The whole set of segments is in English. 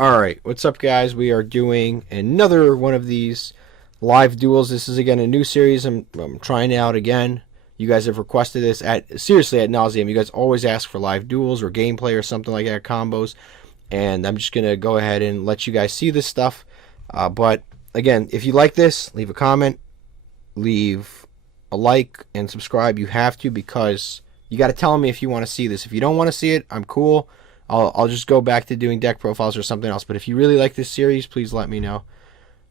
Alright, what's up guys? We are doing another one of these live duels. This is again a new series I'm trying out again. You guys have requested this seriously ad nauseum. You guys always ask for live duels or gameplay or something like that, combos. And I'm just going to go ahead and let you guys see this stuff. But again, if you like this, leave a comment, leave a like, and subscribe. You have to, because you got to tell me if you want to see this. If you don't want to see it, I'm cool. I'll just go back to doing deck profiles or something else. But if you really like this series, please let me know.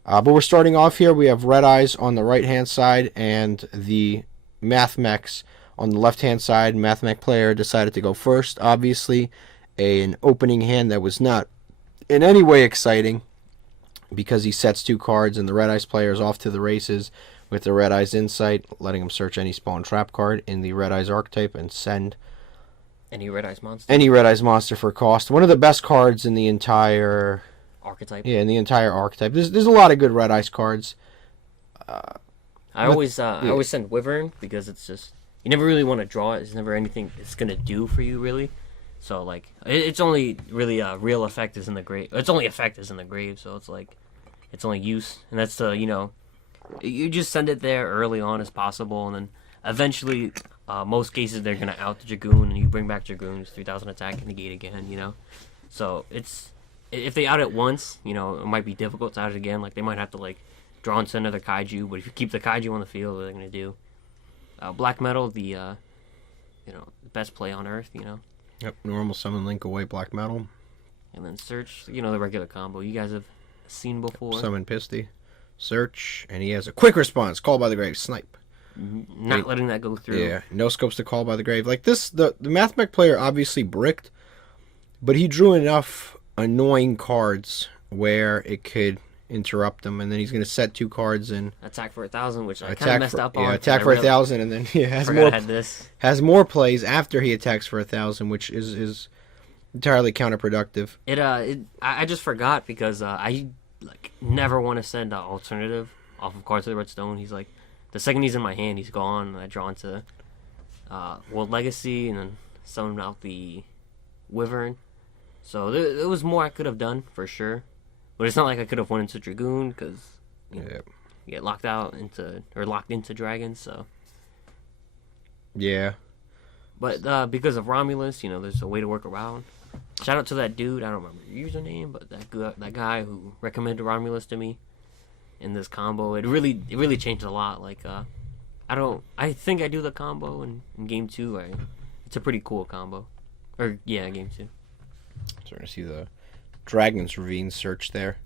But we're starting off here. We have Red Eyes on the right-hand side and the Mathmechs on the left-hand side. Mathmech player decided to go first. Obviously, an opening hand that was not in any way exciting because he sets 2 cards, and the Red Eyes player is off to the races with the Red Eyes Insight, letting him search any spawn trap card in the Red Eyes archetype and send any Red Eyes monster. Any Red Eyes monster for cost. One of the best cards in the entire archetype. Yeah, in the entire archetype. There's a lot of good Red Eyes cards. I always send Wyvern because it's just, you never really want to draw it. It's never anything it's gonna do for you really. So like it's only really real effect is in the grave. Its only effect is in the grave. So it's like it's only use, and that's you just send it there early on as possible, and then eventually. Most cases they're gonna out the Dragoon, and you bring back Dragoons, 3,000 attack and negate again, So it's, if they out it once, it might be difficult to out it again. Like they might have to like draw into another Kaiju, but if you keep the Kaiju on the field, what are they gonna do? Black Metal, the best play on Earth, Yep, normal summon link away Black Metal. And then search, the regular combo you guys have seen before. Summon Pisty, search, and he has a quick response. Call by the grave, snipe. Not letting that go through. Yeah, no scopes to call by the grave. Like this, the Mathmech player obviously bricked, but he drew enough annoying cards where it could interrupt them, and then he's going to set 2 cards and attack for 1,000, which I kind of messed up on. Yeah, attack for 1,000, and then he has more plays after he attacks for 1,000, which is entirely counterproductive. I just forgot because I never want to send an alternative off of cards to the Redstone. He's like. The second he's in my hand, he's gone. I draw into World Legacy and then summon out the Wyvern. So there was more I could have done for sure, but it's not like I could have went into Dragoon because you get locked into dragons. So yeah, but because of Romulus, there's a way to work around. Shout out to that dude. I don't remember your username, but that guy who recommended Romulus to me. In this combo, it really changed a lot. Like I think I do the combo in game 2. It's a pretty cool combo, game 2. Starting to see the Dragon's Ravine search there,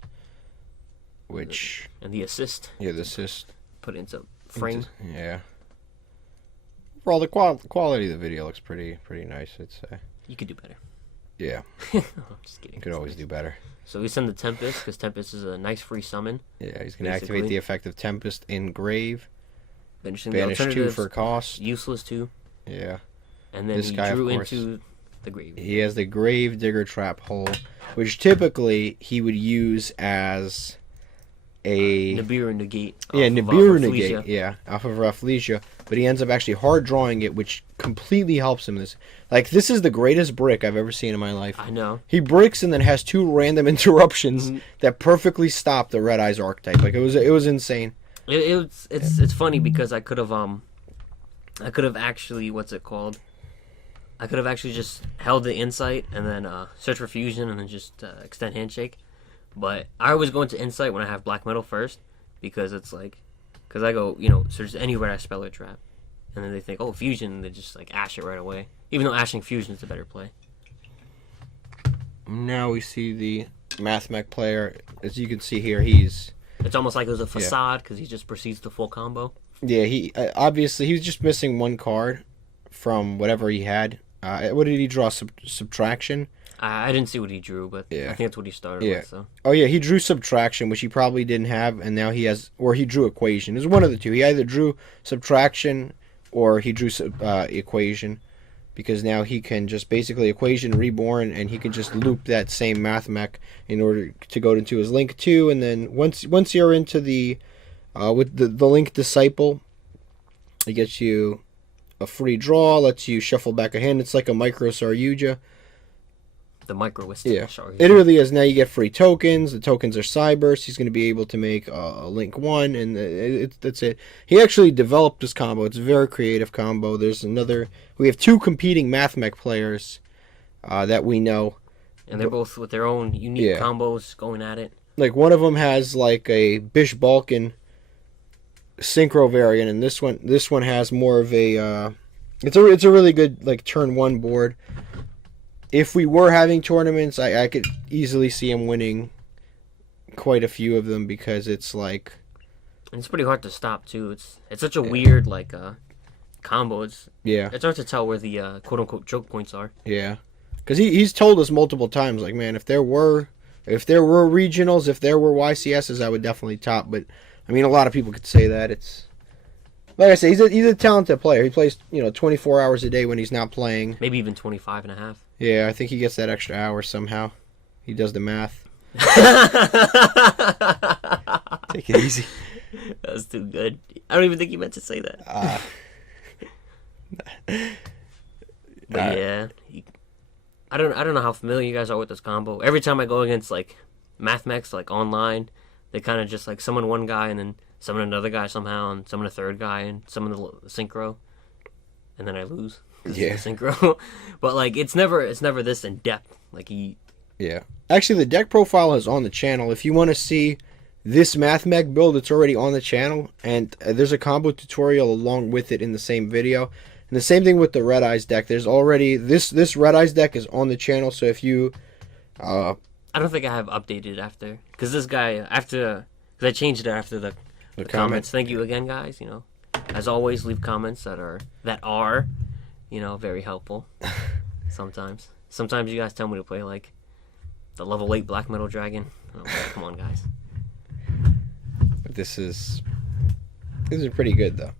which and the assist. Yeah, the assist put into frame. Yeah. Overall, the quality of the video looks pretty nice. I'd say you could do better. Yeah. I'm just kidding. You could always do better. So we send the Tempest, because Tempest is a nice free summon. Yeah, he's going to activate the effect of Tempest in Grave. Banish 2 for cost. Useless 2. Yeah. And then he drew into the Grave. He has the Grave Digger Trap Hole, which typically he would use as a... Nibiru Negate. Yeah, Nibiru Negate. Yeah, off of Rafflesia. But he ends up actually hard drawing it, which completely helps him. This is the greatest brick I've ever seen in my life. I know. He bricks and then has 2 random interruptions that perfectly stop the Red Eyes archetype. Like it was insane. It's funny because I could have actually I could have actually just held the Insight and then search for Fusion and then just extend Handshake. But I always go into Insight when I have Black Metal first because it's like, because I go, search any Red Eye spell or trap. And then they think, oh, Fusion, and they just like ash it right away. Even though ashing Fusion is a better play. Now we see the Mathmech player. As you can see here, it's almost like it was a facade because he just proceeds to full combo. Yeah, he obviously he was just missing 1 card from whatever he had. What did he draw? Subtraction? I didn't see what he drew, but I think that's what he started with. So. Oh yeah, he drew Subtraction, which he probably didn't have, and now he has, or he drew Equation. It was one of the 2. He either drew Subtraction or he drew Equation, because now he can just basically Equation Reborn, and he can just loop that same Mathmech in order to go into his Link 2, and then once you're into the with the Link Disciple, it gets you a free draw, lets you shuffle back a hand. It's like a micro Saryuja. the microist. Yeah, Sorry. it really is. Now you get free tokens. The tokens are Cyburst. He's going to be able to make a Link 1, and that's it. He actually developed this combo. It's a very creative combo. We have 2 competing Mathmech players that we know. And they're both with their own unique combos going at it. Like, one of them has, like, a Bish Balkan synchro variant, and this one has more of a... It's a really good, like, turn 1 board. If we were having tournaments, I could easily see him winning quite a few of them, because it's like... And it's pretty hard to stop, too. It's such a weird, like, combo. It's hard to tell where the quote-unquote choke points are. Yeah. Because he's told us multiple times, like, man, if there were regionals, if there were YCSs, I would definitely top. But, I mean, a lot of people could say that. It's... Like I said, he's a talented player. He plays, 24 hours a day when he's not playing. Maybe even 25 and a half. Yeah, I think he gets that extra hour somehow. He does the math. Take it easy. That was too good. I don't even think you meant to say that. But yeah, I don't know how familiar you guys are with this combo. Every time I go against like Mathmechs, like online, they kind of just like summon one guy and then summon another guy somehow, and summon a third guy and summon the synchro, and then I lose. Yeah, synchro. But like it's never this in depth. Like Yeah, actually, the deck profile is on the channel. If you want to see this Mathmech build, it's already on the channel, and there's a combo tutorial along with it in the same video. And the same thing with the Red Eyes deck. There's already this Red Eyes deck is on the channel. So if you, I don't think I have updated after, because this guy because I changed it after the comments. Thank you again, guys. As always, leave comments that are very helpful. Sometimes you guys tell me to play like the level 8 Black Metal Dragon. Oh, come on, guys. This is pretty good though.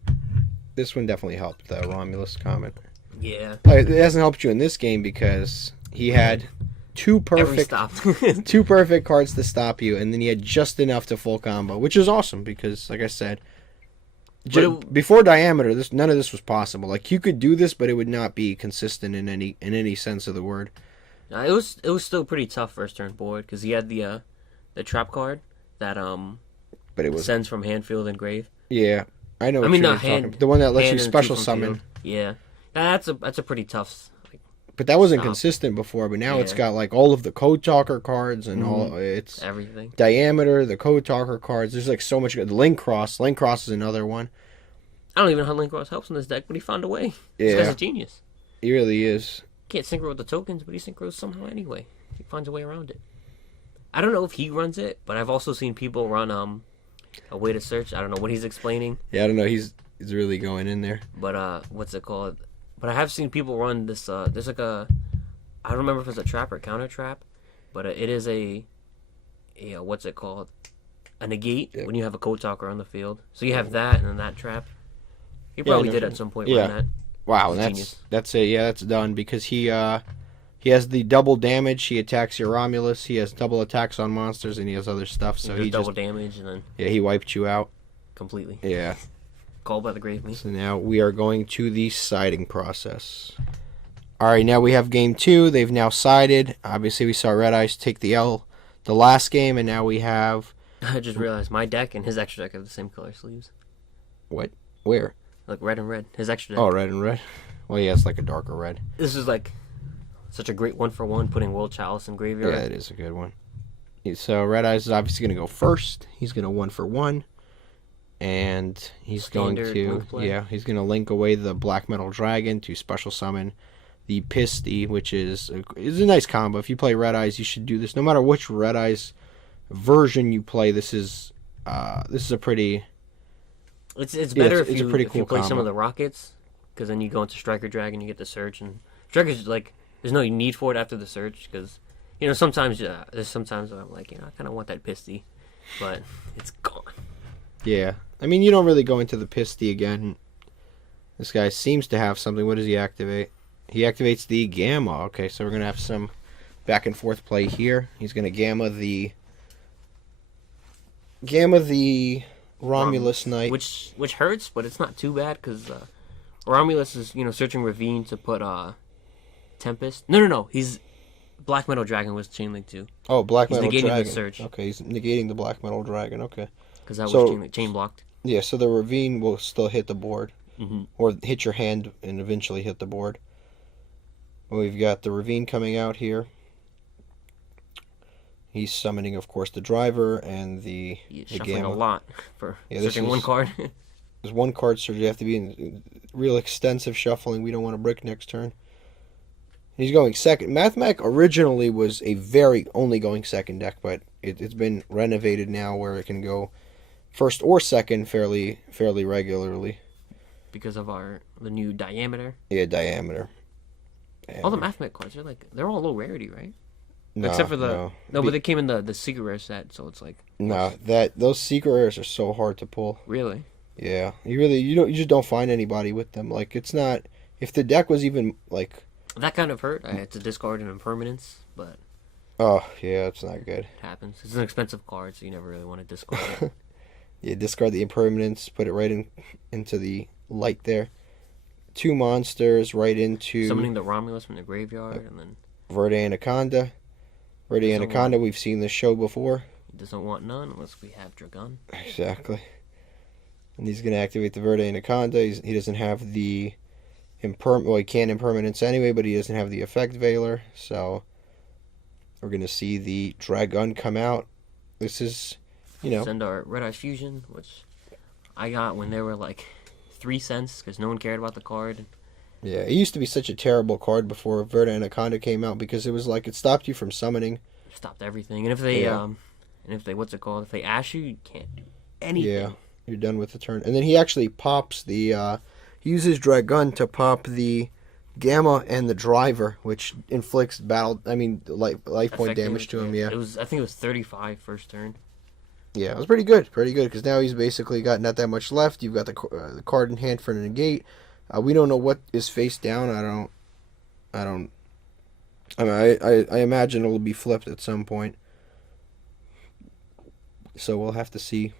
This one definitely helped the Romulus comment. Yeah. It hasn't helped you in this game because he had two perfect cards to stop you, and then he had just enough to full combo, which is awesome because, like I said, before Diameter, none of this was possible. Like, you could do this, but it would not be consistent in any sense of the word. It was still pretty tough first turn board because he had the trap card that but it was sends from hand, field, and grave. Yeah, I know. The one that lets you special summon. Yeah, that's a pretty tough. But that wasn't consistent before. But now it's got like all of the Code Talker cards and all. It's everything. Diameter, the Code Talker cards. There's like so much good. Link Cross. Link Cross is another one. I don't even know how Link Cross helps in this deck, but he found a way. Yeah. This guy's a genius. He really is. Can't synchro with the tokens, but he synchros somehow anyway. He finds a way around it. I don't know if he runs it, but I've also seen people run a way to search. I don't know what he's explaining. Yeah, I don't know. He's really going in there. But what's it called? But I have seen people run this. There's like I don't remember if it's a trap or counter trap, but it is a what's it called? A negate when you have a Code Talker on the field. So you have that and then that trap. He probably did at some point run that. Wow, that's it. Yeah, that's done because he has the double damage. He attacks your Romulus. He has double attacks on monsters, and he has other stuff. So he double damage, and then he wiped you out completely. Yeah, called by the grave me. So now we are going to the siding process. All right, now we have game 2. They've now sided. Obviously, we saw Red Eyes take the L the last game, and now we have. I just realized my deck and his extra deck have the same color sleeves. What? Where? Like red and red. His extra deck. Oh, red and red. Well, yeah, it's like a darker red. This is like such a great 1-for-1, putting World Chalice in graveyard. Yeah, it is a good one. So Red Eyes is obviously going to go first. He's going to 1-for-1. And he's Standard going to he's going to link away the Black Metal Dragon to special summon the Pisty, which is a nice combo. If you play Red Eyes, you should do this. No matter which Red Eyes version you play, this is a pretty. It's better if you play combo. Some of the rockets, because then you go into Striker Dragon, you get the Surge, and Striker's like there's no need for it after the Surge because sometimes I'm like I kind of want that Pisty, but it's gone. Yeah, I mean you don't really go into the Pisty again. This guy seems to have something. What does he activate? He activates the Gamma. Okay, so we're gonna have some back and forth play here. He's gonna Gamma the Romulus Knight, which hurts, but it's not too bad because Romulus is searching Ravine to put Tempest. No, he's Black Metal Dragon was Chain Link too. Oh, Black He's Metal negating Dragon. the search. Okay, he's negating the Black Metal Dragon. Okay. Because that So- was chain blocked. Yeah, so the Ravine will still hit the board. Mm-hmm. Or hit your hand and eventually hit the board. We've got the Ravine coming out here. He's summoning, of course, the driver and the Shuffling Gamma. a lot for this searching one is- card. There's one card search. You have to be in real extensive shuffling. We don't want to brick next turn. He's going second. Mathmech originally was a very only going second deck, but it's been renovated now where it can go first or second fairly regularly. Because of the new diameter. Yeah, diameter. All the Mathmech cards are they're all low rarity, right? No, Except for no. but they came in the secret rare set, so it's like No, those secret rares are so hard to pull. really. Yeah, you just don't find anybody with them. Like it's not if the deck was even like That kind of hurt. I had to discard an impermanence, but oh yeah, it's not good. it happens. It's an expensive card, so you never really want to discard it. Yeah, discard the impermanence, put it right into the light there. 2 monsters right into Summoning the Romulus from the graveyard, and then Verde Anaconda. Verde Doesn't Anaconda, we've seen this show before. he doesn't want none unless we have Dragon. Exactly. And he's going to activate the Verde Anaconda. He doesn't have the well, he can impermanence anyway, but he doesn't have the effect Veiler. So we're going to see the Dragon come out. This is, Send our Red Eyes Fusion, which I got when they were like 3 cents because no one cared about the card. yeah, it used to be such a terrible card before Verde Anaconda came out because it was like it stopped you from summoning. Stopped everything, and if they Yeah. If they If they ash you can't do anything. Yeah, you're done with the turn. And then he actually pops the he uses Dragon to pop the Gamma and the driver, which inflicts life point damage to him. Yeah, I think it was 35 first turn. yeah, it was pretty good, because now he's basically got not that much left. You've got the card in hand for the negate. We don't know what is face down. I mean, I imagine it'll be flipped at some point. So we'll have to see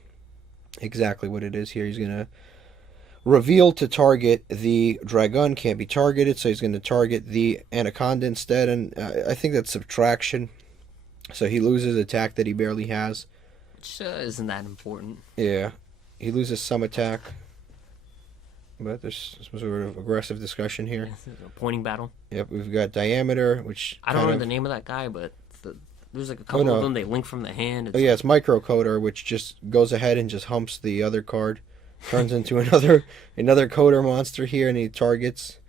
exactly what it is here. He's gonna reveal to target the Dragon, can't be targeted, so he's going to target the Anaconda instead, and I think that's subtraction. So he loses attack that he barely has. Which isn't that important. Yeah, he loses some attack. But there's some sort of aggressive discussion here. A pointing battle. Yep, we've got Diameter, which I don't know the name of that guy, but there's like a couple of them. They link from the hand. It's Microcoder, which just goes ahead and just humps the other card. Turns into another coder monster here, and he targets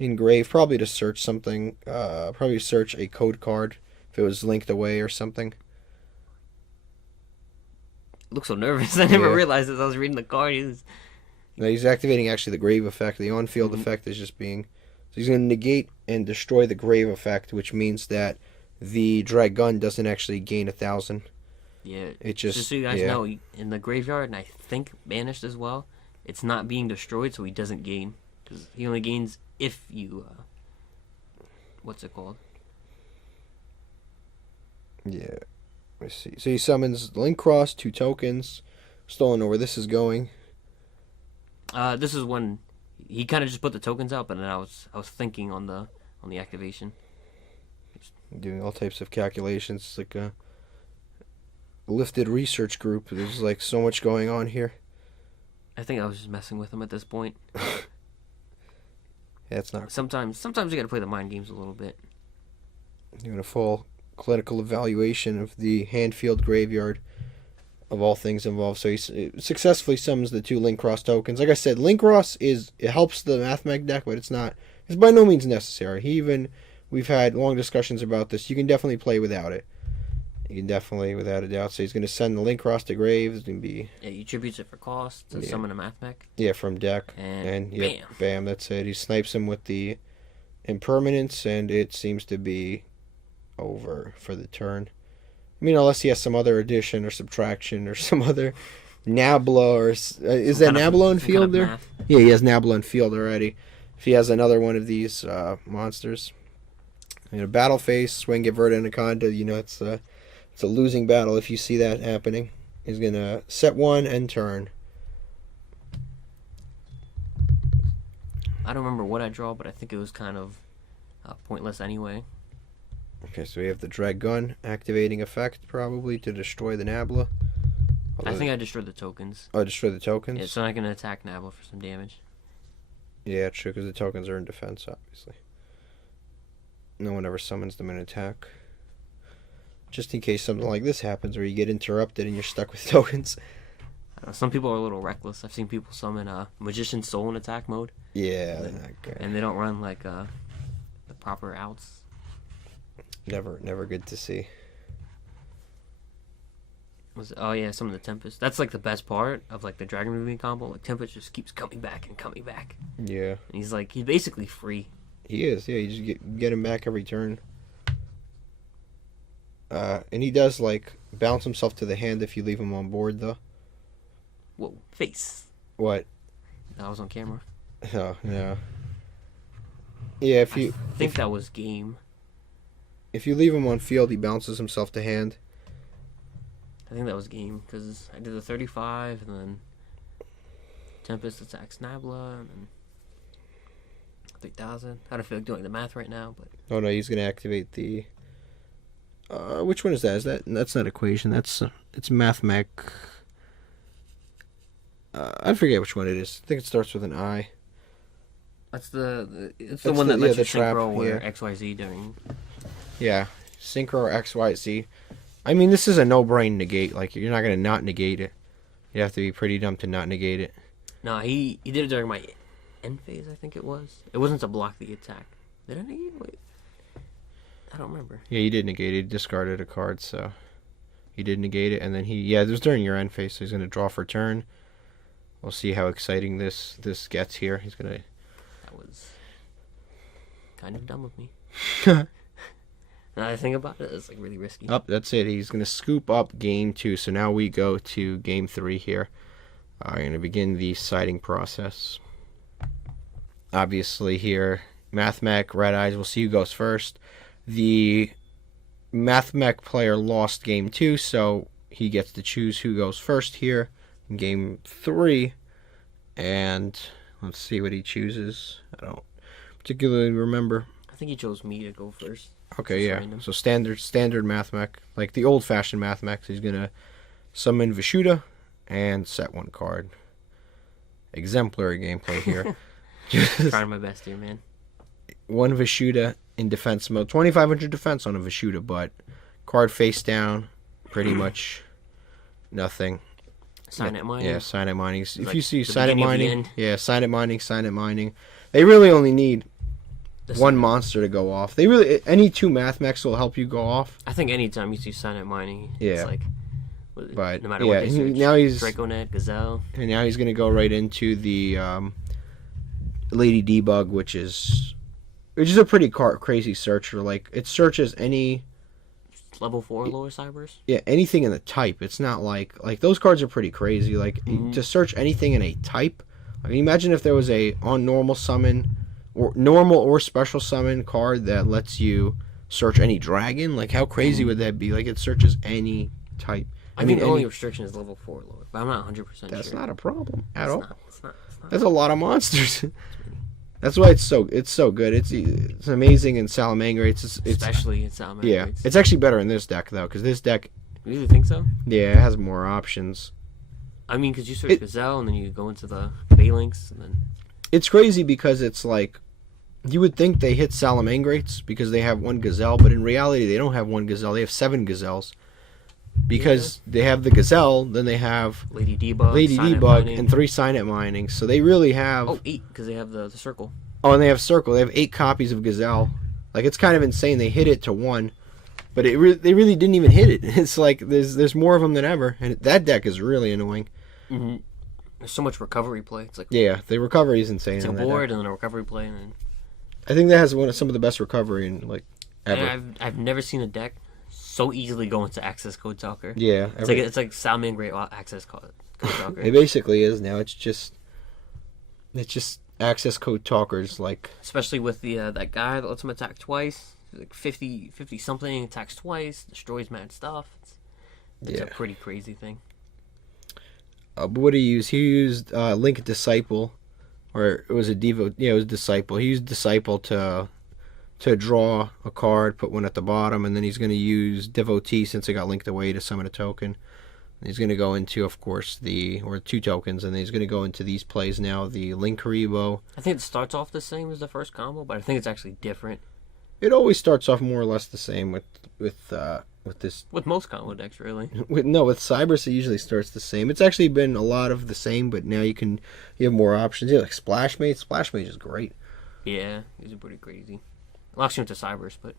Engrave, probably to search something. Probably search a code card if it was linked away or something. Look so nervous. I never realized as I was reading the card. Now he's activating actually the Grave effect. The on-field effect is just being. So he's going to negate and destroy the Grave effect, which means that the Dragon doesn't actually gain 1,000. Yeah, it just so you guys know, in the graveyard, and I think banished as well, it's not being destroyed, so he doesn't gain. Because he only gains if you, what's it called? Yeah, let's see. So he summons Link Cross, 2 tokens. Still don't know where this is going. This is when he kind of just put the tokens out, but then I was thinking on the activation. Doing all types of calculations. It's like a lifted research group. There's like so much going on here. I think I was just messing with him at this point. Yeah, it's not. Sometimes you got to play the mind games a little bit. Doing a full clinical evaluation of the hand-field graveyard of all things involved. So he successfully summons the 2 Link Cross tokens. Like I said, Link Cross it helps the Mathmech deck, but it's by no means necessary. We've had long discussions about this. You can definitely play without it. You can definitely, without a doubt. So he's going to send the Link Cross to grave. It's going to be... Yeah, he tributes it for cost to summon a Mathmech. Yeah, from deck. And bam, that's it. He snipes him with the impermanence, and it seems to be over for the turn. I mean, unless he has some other addition or subtraction or some other Nabla or... is that Nabla in field there? Math. Yeah, he has Nabla in field already. If he has another one of these monsters... battle phase, swing, get Verde Anaconda, it's a losing battle if you see that happening. He's going to set 1 and turn. I don't remember what I draw, but I think it was kind of pointless anyway. Okay, so we have the drag gun activating effect probably to destroy the Nabla. I think I destroyed the tokens. Oh, destroy the tokens? Yeah, so I can attack Nabla for some damage. Yeah, true, because the tokens are in defense, obviously. No one ever summons them in attack. Just in case something like this happens where you get interrupted and you're stuck with tokens. Some people are a little reckless. I've seen people summon Magician's Soul in attack mode. Yeah. And they don't run like the proper outs. Never good to see. Oh yeah, some of the Tempest. That's like the best part of like the Dragon Moving combo. Like Tempest just keeps coming back and coming back. Yeah. And he's basically free. He is, yeah. You just get him back every turn. And he does like bounce himself to the hand if you leave him on board, though. Whoa, face. What? That was on camera. Oh no. Yeah, I think that was game. If you leave him on field, he bounces himself to hand. I think that was game because I did the 35 and then Tempest attacks Nabla and then 3000. I don't feel like doing the math right now, but oh no, he's gonna activate the. Which one is that? That's not equation. It's Mathmech. I forget which one it is. I think it starts with an I. That's the one that lets you synchro or yeah. XYZ during. Yeah, synchro or XYZ. I mean, this is a no-brain negate. Like, you're not gonna not negate it. You have to be pretty dumb to not negate it. No, he did it during my end phase. I think it was. It wasn't to block the attack. Did I negate it? Wait, I don't remember. Yeah, he did negate it. He discarded a card, so he did negate it, and then it was during your end phase. So he's gonna draw for turn. We'll see how exciting this gets here. He's gonna. That was kind of dumb of me. Now I think about it, it's like really risky. Up, that's it. He's gonna scoop up game 2. So now we go to game 3 here. I'm gonna begin the siding process. Obviously here, Mathmech, Red Eyes. We'll see who goes first. The Mathmech player lost game 2, so he gets to choose who goes first here in game 3. And let's see what he chooses. I don't particularly remember. I think he chose me to go first. Okay, yeah. So standard Mathmech, like the old-fashioned Mathmech. He's gonna summon Vishuda and set 1 card. Exemplary gameplay here. Trying my best here, man. 1 Vishuda in defense mode. 2,500 defense on a Vishuda, but card face down, pretty much nothing. Sign at mining. Yeah, sign at mining. If like you see sign at mining, yeah, sign at mining. They really only need one monster to go off. They really any 2 Mathmechs will help you go off. I think anytime you see sign at mining, yeah, it's like, but no matter what they search, now he's Draconet, Gazelle, and now he's gonna go right into the Lady Debug, which is a pretty crazy searcher. Like it searches any level 4 lower cybers. Yeah, anything in the type. It's not like those cards are pretty crazy. Like to search anything in a type. I mean, imagine if there was a on normal summon or normal or special summon card that lets you search any dragon. Like how crazy would that be? Like it searches any type. I mean, the only restriction is level 4 lower, but I'm not 100% sure. That's not a problem at all. It's not. That's a lot of monsters. That's why it's so good. It's amazing in Salamander. Especially in Salamander. Yeah, it's actually better in this deck though, because this deck. You really think so? Yeah, it has more options. I mean, because you search Gazelle and then you go into the Phalanx and then. It's crazy because it's like, you would think they hit Salamangreats because they have 1 Gazelle, but in reality they don't have 1 Gazelle. They have 7 Gazelles. Because they have the Gazelle, then they have Lady Debug, and 3 Sign at Mining. So they really have... Oh, 8, because they have the Circle. Oh, and they have Circle. They have 8 copies of Gazelle. Like, it's kind of insane. They hit it to 1, but they really didn't even hit it. It's like, there's more of them than ever, and that deck is really annoying. Mm-hmm. There's so much recovery play. It's like... Yeah, the recovery is insane. It's a board, and then a recovery play, and then... I think that has some of the best recovery in, like, ever. Yeah, I've never seen a deck so easily go into Access Code Talker. Yeah. It's like Salman Great Access Code Talker. It basically is now. It's just Access Code Talkers, like... Especially with the that guy that lets him attack twice. Like 50 something, attacks twice, destroys mad stuff. It's a pretty crazy thing. But what did he use? He used Link Disciple, or it was a Devo. Yeah, it was Disciple. He used Disciple to to draw a card, put one at the bottom, and then he's going to use Devotee since it got linked away to summon a token. And he's going to go into, of course, or 2 tokens, and then he's going to go into these plays now, the Link Haribo. I think it starts off the same as the first combo, but I think it's actually different. It always starts off more or less the same with this. With most combo decks, really. With Cybers, it usually starts the same. It's actually been a lot of the same, but now you have more options. Yeah, like Splash Mage. Splash Mage is great. Yeah, these are pretty crazy. Locks you into Cybers, but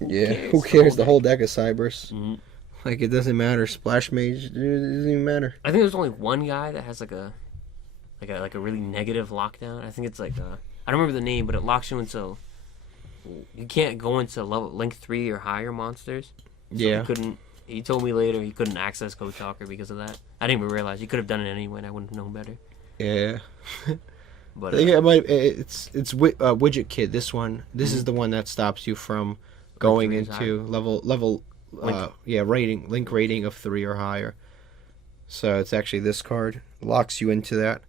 who cares? The whole deck is Cybers. Mm-hmm. Like, it doesn't matter. Splash Mage, it doesn't even matter. I think there's only one guy that has like a really negative lockdown. I think it's like I don't remember the name, but it locks you into. You can't go into level Link 3 or higher monsters. So Yeah. He told me later he couldn't access Code Talker because of that. I didn't even realize he could have done it anyway, and I wouldn't have known better. Yeah. But I think it's Widget Kid. This is the one that stops you from going into level link rating of 3 or higher. So it's actually this card locks you into that.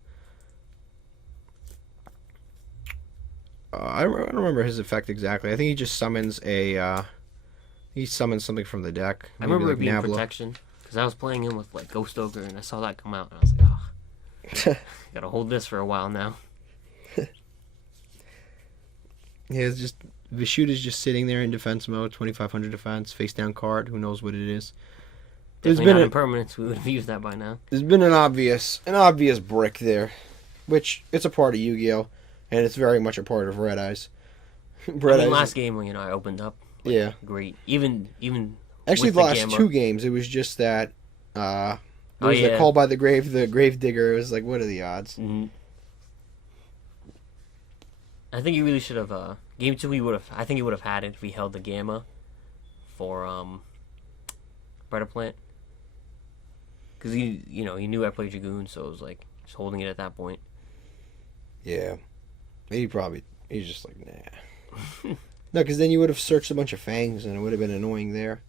I don't remember his effect exactly. I think he just summons he summons something from the deck. I remember it being Nabla. protection because I was playing him with like Ghost Ogre, and I saw that come out, and I was like, oh, gotta hold this for a while now. Yeah, it's just Vishuda's just sitting there in defense mode, 2500 defense, face down card. Who knows what it is? Definitely not impermanence. We would have used that by now. There's been an obvious brick there, which it's a part of Yu-Gi-Oh, and it's very much a part of Red Eyes. Last game when I opened up. Yeah. Great. Even actually, with the last Gamma. 2 games, it was just that. It was the Call by the Grave Digger. It was like, what are the odds? Mm-hmm. I think you really should have. Game 2, I think he would have had it if we held the Gamma for Bread Plant. Because he knew I played Dragoon, so it was like just holding it at that point. Yeah. He's just like, nah. No, because then you would have searched a bunch of Fangs, and it would have been annoying there.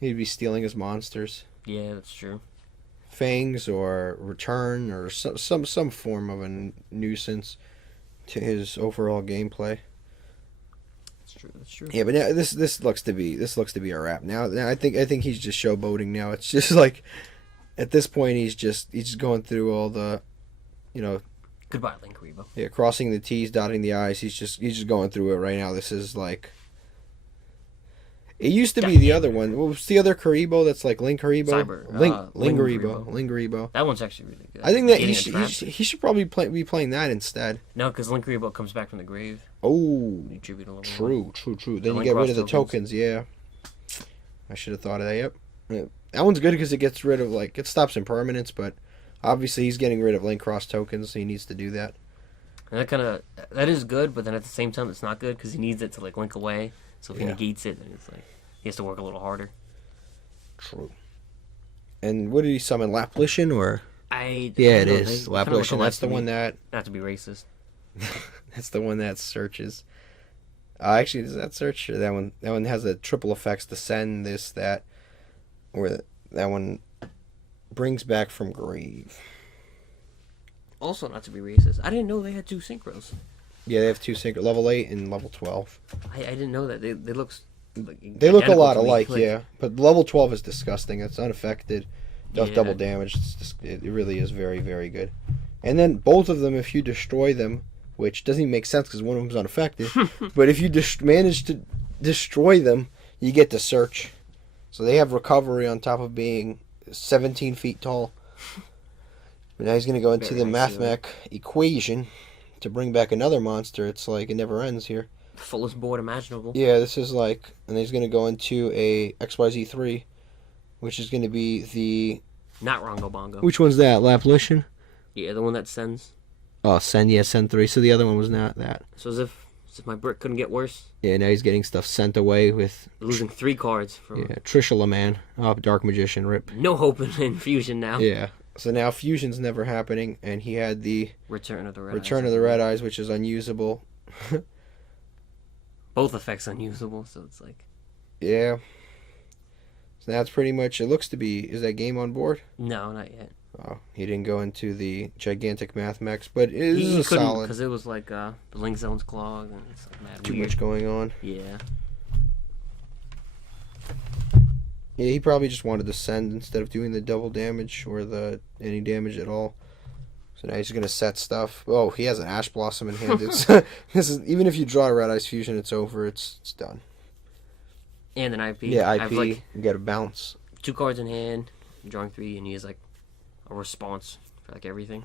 He'd be stealing his monsters. Yeah, that's true. Fangs or Return or some form of a nuisance to his overall gameplay. That's true. Yeah, but now this looks to be a wrap. Now I think he's just showboating now. It's just like at this point he's just going through all the, Goodbye, Link Haribo. Yeah, crossing the T's, dotting the I's. He's just going through it right now. This is like. It used to be the other one. What was the other Haribo that's like Link Haribo? Cyber. Link Haribo. That one's actually really good. I think that he should probably be playing that instead. No, because Link Haribo comes back from the grave. Oh, true. Then you get rid of the tokens. Yeah, I should have thought of that. Yep, yeah. That one's good because it gets rid of it stops impermanence, but obviously he's getting rid of Link Cross tokens, so he needs to do that. And that is good, but then at the same time it's not good because he needs it to link away. So if he negates it, then it's like he has to work a little harder. True. And what did he summon? Laplition or? It is Laplition. That's the one that. Not to be racist. That's the one that searches. Actually, does that search? Or that one? That one has a triple effects to send this, that, or that one brings back from grave. Also, not to be racist, I didn't know they had 2 synchros. Yeah, they have 2 synchro, level 8 and level 12. I didn't know that. They look a lot alike, yeah. But level 12 is disgusting. It's unaffected. Does double damage. It really is very, very good. And then both of them, if you destroy them, which doesn't even make sense because one of them's unaffected, but if you manage to destroy them, you get to search. So they have recovery on top of being 17 feet tall. But now he's going to go into the Mathmech equation to bring back another monster. It's like it never ends here. Fullest board imaginable. Yeah, this is like, and he's going to go into a XYZ3, which is going to be the... Not Rongo Bongo. Which one's that? Laplition? Yeah, the one that sends. Oh, send 3. So the other one was not that. So as if my brick couldn't get worse. Yeah, now he's getting stuff sent away with... Losing 3 cards. From Trishula Man. Oh, Dark Magician, rip. No hope in Fusion now. Yeah. So now Fusion's never happening, and he had the... Return of the Red Eyes, which is unusable. Both effects unusable, so it's like... Yeah. So So that's pretty much, it looks to be, is that game on board? No, not yet. Oh, he didn't go into the gigantic Mathmech, but it is He a couldn't solid. because it was like the link zone's clogged and it's like mad Too weird. much going on. Yeah. Yeah, he probably just wanted to send instead of doing the double damage or the any damage at all. So now he's gonna set stuff. Oh, he has an Ash Blossom in hand. It's this is, even if you draw a Red Eyes Fusion, it's over. It's done. And an IP. Yeah, IP. I have like You got to bounce. 2 cards in hand, I'm drawing 3, and he has like a response for like everything.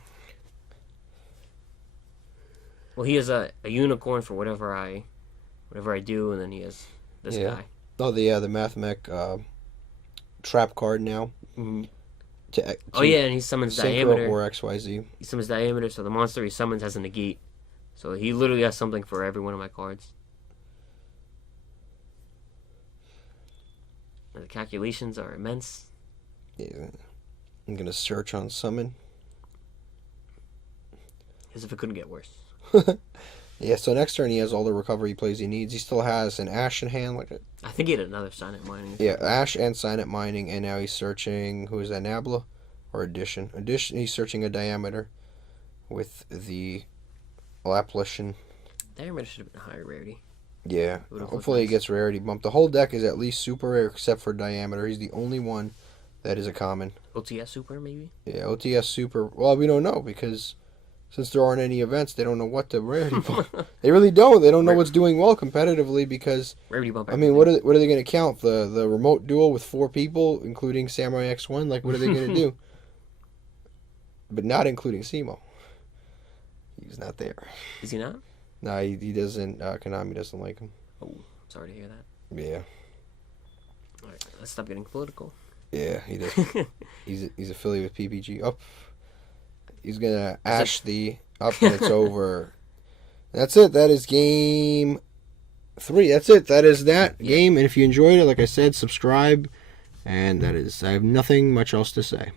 Well, he has a unicorn for whatever I do, and then he has this guy. Oh, the Mathmech trap card now. Mm-hmm. To Oh yeah, and he summons Diameter. Or XYZ. He summons Diameter, so the monster he summons has a negate. So he literally has something for every one of my cards. And the calculations are immense. Yeah. I'm gonna search on summon. As if it couldn't get worse. Yeah, so next turn he has all the recovery plays he needs. He still has an Ash in hand, I think he had another Silent Mining. yeah, Ash and Signet Mining, and now he's searching. Who is that? Nabla or Addition? Addition. He's searching a Diameter with the Laplacian. Diameter should have been a higher rarity. Yeah, Would've hopefully he looked gets rarity bumped. The whole deck is at least super rare except for Diameter. He's the only one that is a common. OTS Super, maybe? Yeah, OTS Super. Well, we don't know because since there aren't any events, they don't know what to rarity bump. They really don't. They don't know what's doing well competitively because Rarity bump. I mean, what are they going to count? The remote duel with 4 people, including Samurai X1? Like, what are they going to do? But not including Simo. He's not there. Is he not? No, he doesn't. Konami doesn't like him. Oh, sorry to hear that. Yeah. Alright, let's stop getting political. Yeah, he does. he's affiliated with PPG. Up. He's gonna ash the up, and it's over. That's it. That is game 3. That's it. That is that game. And if you enjoyed it, like I said, subscribe. And that is. I have nothing much else to say.